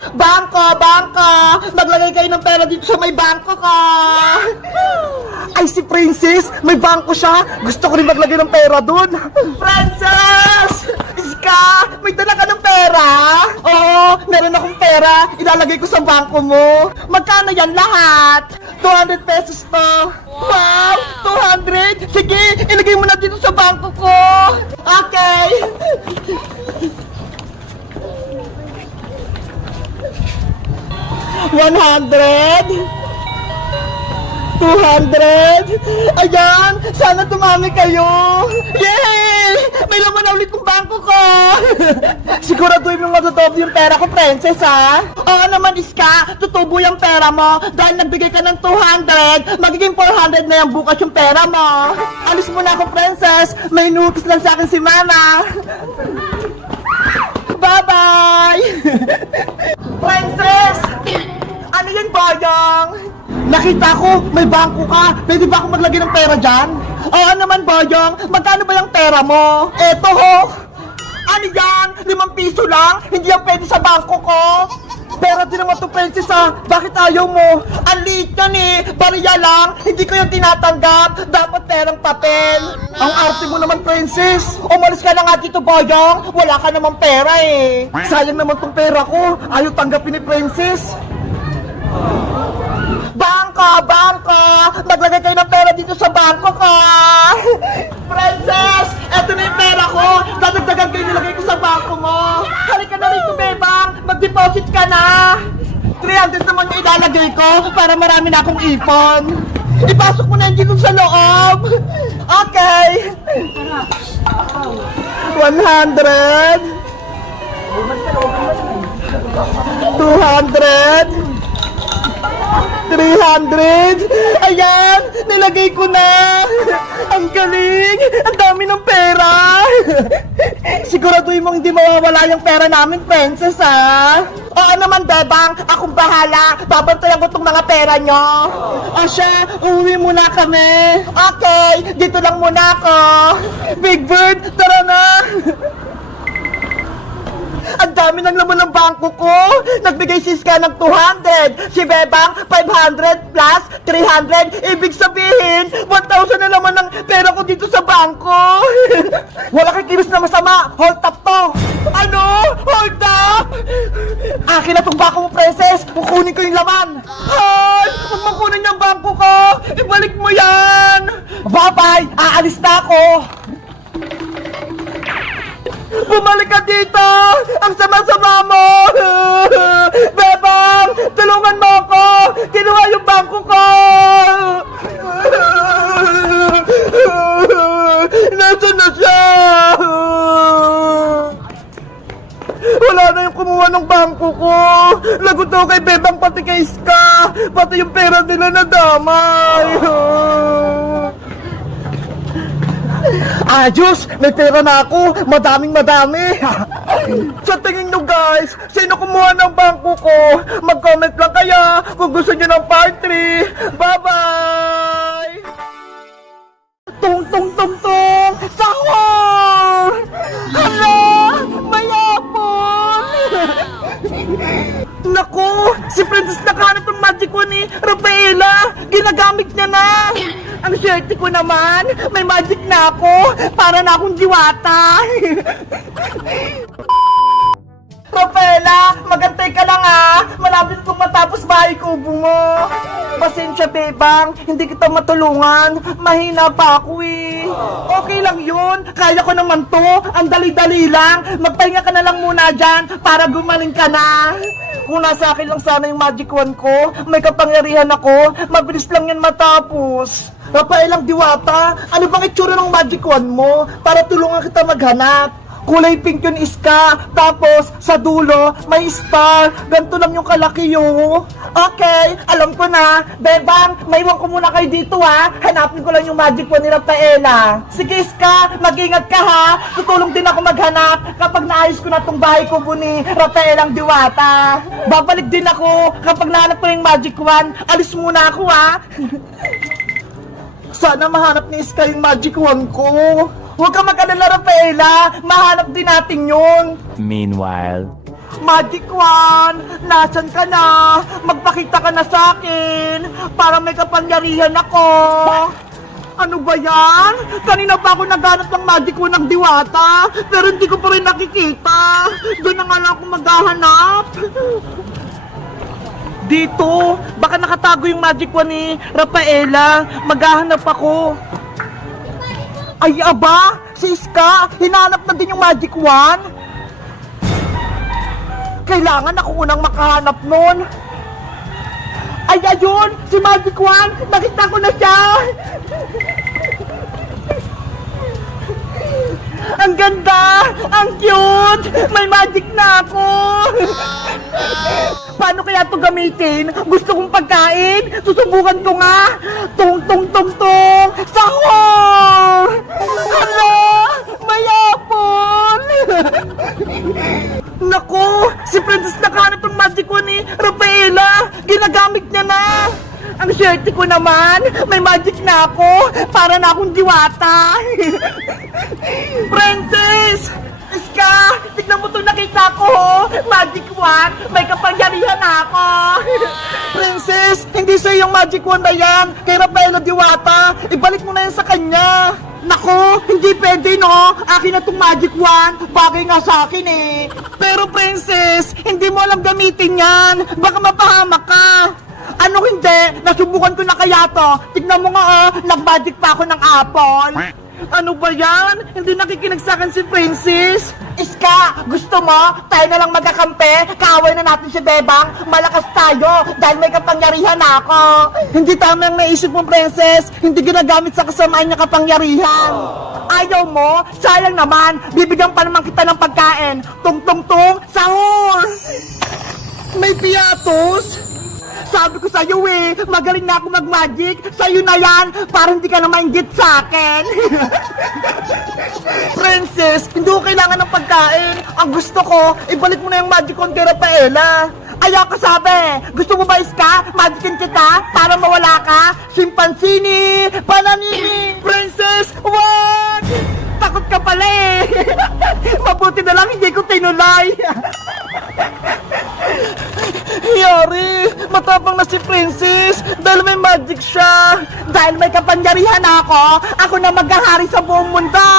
Bangko! Bangko! Maglagay kayo ng pera dito sa may bangko ko! Ay, si Princess! May bangko siya! Gusto ko rin maglagay ng pera dun! Princess! Iska! May dala ka ng pera? Oo! Meron akong pera! Ilalagay ko sa bangko mo! Magkano yan lahat? 200 pesos to! Wow! 200? Sige! Ilagay mo na dito sa bangko ko! Okay! 100 200 Ayan! Sana tumami kayo! Yay! May laman na ulit yung bangko ko! Siguraduhin mong matutubo yung pera ko, Princess, ha? Oo naman, Iska! Tutubo yung pera mo! Dahil nagbigay ka ng 200, magiging 400 na yung bukas yung pera mo! Alis muna ako, Princess! May inutos lang sa akin si Mama! Bye-bye! Princess! Ano yan, Boyong? Nakita ko, may bangko ka. Pwede ba ako maglagay ng pera dyan? Oo naman, Boyong. Magkano ba yung pera mo? Eto ho. Ano yan? 5 piso lang? Hindi yan pwede sa bangko ko. Pera din naman to, Princess, ha? Bakit ayaw mo? Ang liit yan eh. Bariya lang. Hindi ko yung tinatanggap. Dapat perang papel. Ang arte mo naman, Princess. Umalis ka na nga dito, Boyong. Wala ka namang pera eh. Sayang naman tong pera ko. Ayaw tanggapin ni Princess. Bangko! Bangko! Maglagay kayo ng pera dito sa bangko ko! Princess! Eto na yung pera ko! Dadagdagan kayo nilagay ko sa bangko mo! Halika na rito, Bebang! Mag-deposit ka na! 300 naman yung ilalagay ko para marami na akong ipon! Ipasok mo na yung dito sa loob! Okay! 100 200 300! Ayan! Nilagay ko na! Ang galing! Ang dami ng pera! Siguraduhin mong hindi mawawala yung pera namin, Princess, ha? Oo naman, Bebang! Akong bahala! Babantayan ko tong mga pera nyo! O siya, uuwi muna kami! Okay! Dito lang muna ako! Big Bird, tara na! Ang dami ng laman ng bangko ko! Nagbigay si Ska ng 200! Si Bebang, 500 plus 300! Ibig sabihin, 1,000 na naman ng pera ko dito sa bangko! Wala kang kilos na masama! Hold up to! Ano? Hold up? Akin na tong bangko mo, Princess! Kukunin ko yung laman! Ay! Huwag makunin yung bangko ko! Ibalik mo yan! Bye-bye! Aalis na ako! Bumalik ka dito! Ang sama-sama mo! Bebang! Tulungan mo ako! Kinuha yung bangko ko! Nasaan na siya? Wala na yung kumuha ng bangko ko! Lagot daw kay Bebang pati kay Ska! Pati yung pera nila nadamay! Diyos! May pera na ako! Madaming-madami! Sa tingin nyo, guys, sino kumuha ng bangko ko? Mag-comment lang kaya kung gusto nyo ng part 3! Bye-bye! Tung-tung-tung-tung! Sahur! Hala! Mayapon! Naku! Si Princess nakahanap ng magic wand ni Rafaela! Ginagamit niya na! Ang swerte ko naman! May magic na ako! Para na akong diwata! Rafaela! Magantay ka lang ha! Malapit kong matapos bahay kubo mo! Pasensya, Bebang! Hindi kita matulungan! Mahina pa ako eh! Okay lang yun! Kaya ko naman to! Ang dali-dali lang! Magpahinga ka na lang muna dyan para gumaling ka na! Kung nasa akin lang sana yung magic wand ko, may kapangyarihan ako, mabilis lang yan matapos! Rafaelang Diwata, ano bang itsura ng magic wand mo para tulungan kita maghanap? Kulay pink yun, Iska. Tapos, sa dulo, may star. Ganito lang yung kalaki yun. Okay, alam ko na. Bebang, maiwan ko muna kayo dito ha. Hanapin ko lang yung magic wand ni Rafaela. Sige, Iska, mag-ingat ka ha. Tutulong din ako maghanap kapag naayos ko na tong bahay kubo ni Rafaelang Diwata. Babalik din ako kapag nahanap ko yung magic wand. Alis muna ako ha. Sana mahanap ni Iska yung magic wand ko. Huwag ka mag-alala, Rafaela. Mahanap din natin yun. Meanwhile. Magic Wand, nasan ka na? Magpakita ka na sa akin para may kapangyarihan ako. Ano ba yan? Kanina pa ako naghanap ng Magic Wand ng Diwata, pero hindi ko pa rin nakikita. Doon na nga lang ako maghahanap. Dito, baka nakatago yung Magic Wand ni Rafaela. Maghahanap ako. Ay, aba! Si Iska, hinanap na din yung Magic Wand. Kailangan ako unang makahanap nun. Ay, ayun! Si Magic Wand! Nakita ko na siya! Ang ganda! Ang cute! May magic na ako! Paano kaya ito gamitin? Gusto kong pagkain! Susubukan ko nga! Tung tung tung tung! Sahur! Hala! May apple! Naku! Si Princess nakahanap ng Magic Wand ni Rafaela! Ginagamit niya na! Ang swerte ko naman! May magic na ako! Para na akong diwata! Princess! Iska! Tignan mo itong nakita ko! Magic Wand! May kapangyarihan na ako! Princess! Hindi sa'yo yung Magic Wand na yan! Kay Rafaela Diwata! Ibalik mo na yan sa kanya! Nako! Hindi pwede, no? Akin na tong Magic Wand! Bagay nga sa akin, eh! Pero, Princess! Hindi mo alam gamitin yan! Baka mapahamak ka! Ano hindi? Nasubukan ko na kaya to. Tignan mo nga, nag-magic pa ako ng apple. Ano ba yan? Hindi nakikinig sa akin si Princess. Iska, gusto mo? Tayo na lang magkakampi. Kaaway na natin si Bebang. Malakas tayo dahil may kapangyarihan ako. Hindi tama ang naisip mo, Princess. Hindi ginagamit sa kasamaan niya kapangyarihan. Ayaw mo? Sayang naman. Bibigyan pa naman kita ng pagkain. Tung-tung-tung, sahur! May piatos? Sabi ko sa'yo eh, magaling na ako mag-magic. Sa'yo na yan, para hindi ka na mainggit sa akin. Princess, hindi ko kailangan ng pagkain. Ang gusto ko, ibalik mo na yung Magic Wand kay Rafaela. Ayaw ka sabi. Gusto mo ba, Iska? Magicin kita para mawala ka? Simpansini, pananini. Princess, wag! Takot ka pala eh. Mabuti na lang hindi ko tinuloy. Yari, matapang na si Princess dahil may magic siya. Dahil may kapangyarihan ako na maghahari sa buong mundo.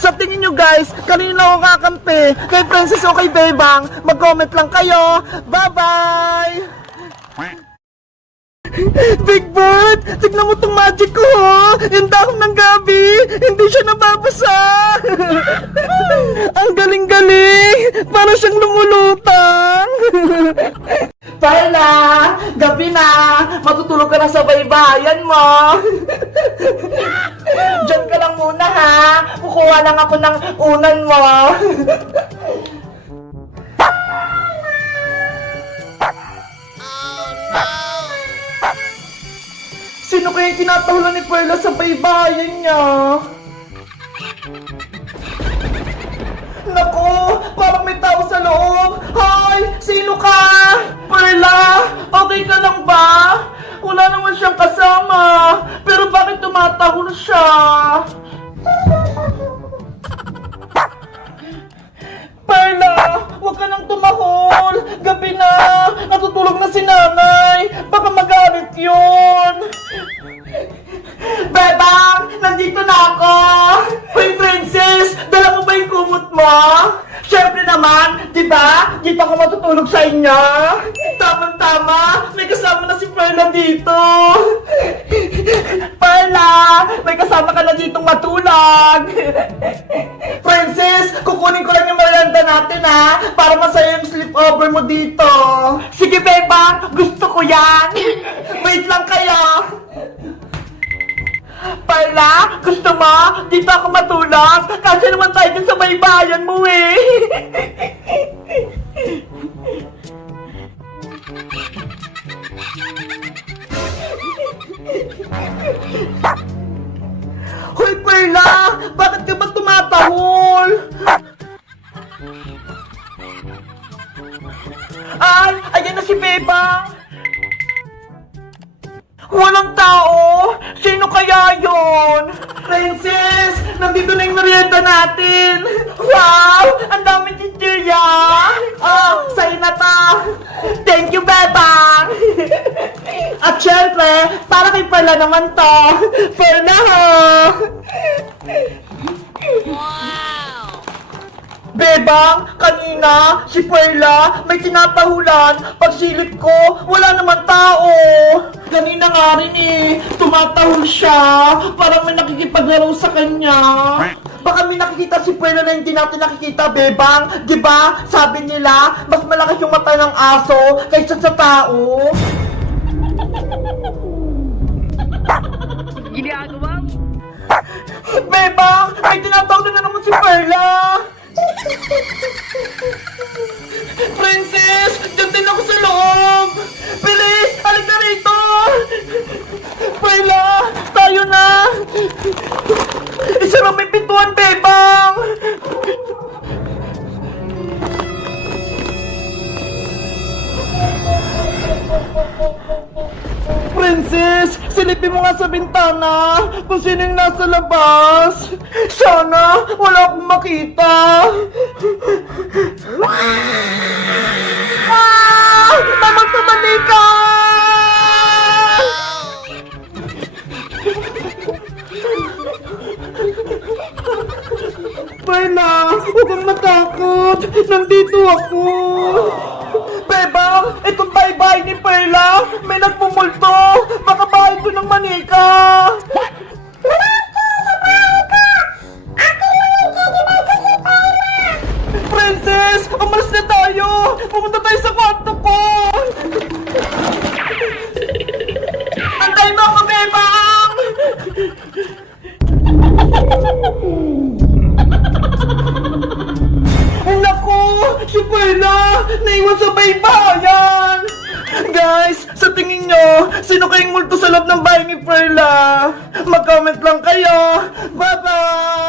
Sa tingin nyo guys, kanina ako kakampi, kay Princess o kay Bebang? Mag-comment lang kayo. Bye-bye! Big Bird, tignan mo tong magic ko, ho! Yung dahon ng gabi, hindi siya nababasa! Ang galing-galing! Para siyang lumulutang! Paula, gabi na! Matutulog ka na sa baybayan mo! Diyan ka lang muna, ha! Kukuha lang ako ng unan mo! Sino kaya tinatahulan ni Perla sa baybayan niya? Naku, parang may tao sa loob. Hi, sino ka? Perla, okay ka lang ba? Wala naman siyang kasama. Pero bakit tumatahol siya? Perla, huwag ka nang tumahol. Gabi na, natutulog na si nanay. Baka magalit yun. Bebang, nandito na ako. Hoy, Princess, dala mo ba yung kumot mo? Siyempre naman, di ba? Dito ako matutulog sa inyo. Tama-tama, may kasama na si Perla dito. Perla, may kasama ka na ditong matulog. Princess, kukunin ko lang yung merienda natin ha, para masaya yung sleepover mo dito. Sige, Bebang, gusto ko yan. Wait lang kayo. Perla, gusto mo? Dito ako matulog. Kasi naman tayo dun sa baybayan mo eh. Hoy, Perla! Bakit ka ba tumatahol? Ay, ayan na si Bebang. Walang tao! Sino kaya yon? Princess! Nandito na yung merienda natin! Wow! Ang daming chichirya! Oh, sa'yo na to! Thank you, Bebang! At syempre, para kay Perla naman to! Perla ho! Bebang, kanina, si Perla, may tinatahulan. Pagsilip ko, wala naman tao. Kanina nga rin eh, tumatahol siya. Parang may nakikipaglaro sa kanya. Baka may nakikita si Perla na hindi natin nakikita, Bebang. Diba, sabi nila, mas malakas yung mata ng aso kaysa sa tao. Ginagawa mo? Bebang, may tinatawag na naman si Perla. Princess, dyan din ako sa loob. Bilis, halika rito. Perla, tayo na. Isara may pintuan, Bebang. Princess, silipin mo nga sa bintana kung sino yung nasa labas. Sana wala akong makita. Ah! May magpapali ka! Perla, huwag kang matakot. Nandito ako. Bebang, itong bahay-bahay ni Perla, may nagmumulto. Baka bahay ko ng manika. Princess, umalis na tayo. Pumunta tayo sa kwarto ko. Antay mo ako, Bebang. Naku, si Perla, naiwan sa baybayan! Guys, sa tingin nyo, sino kayong multo sa loob ng bahay ni Perla? Mag-comment lang kayo! Bye-bye!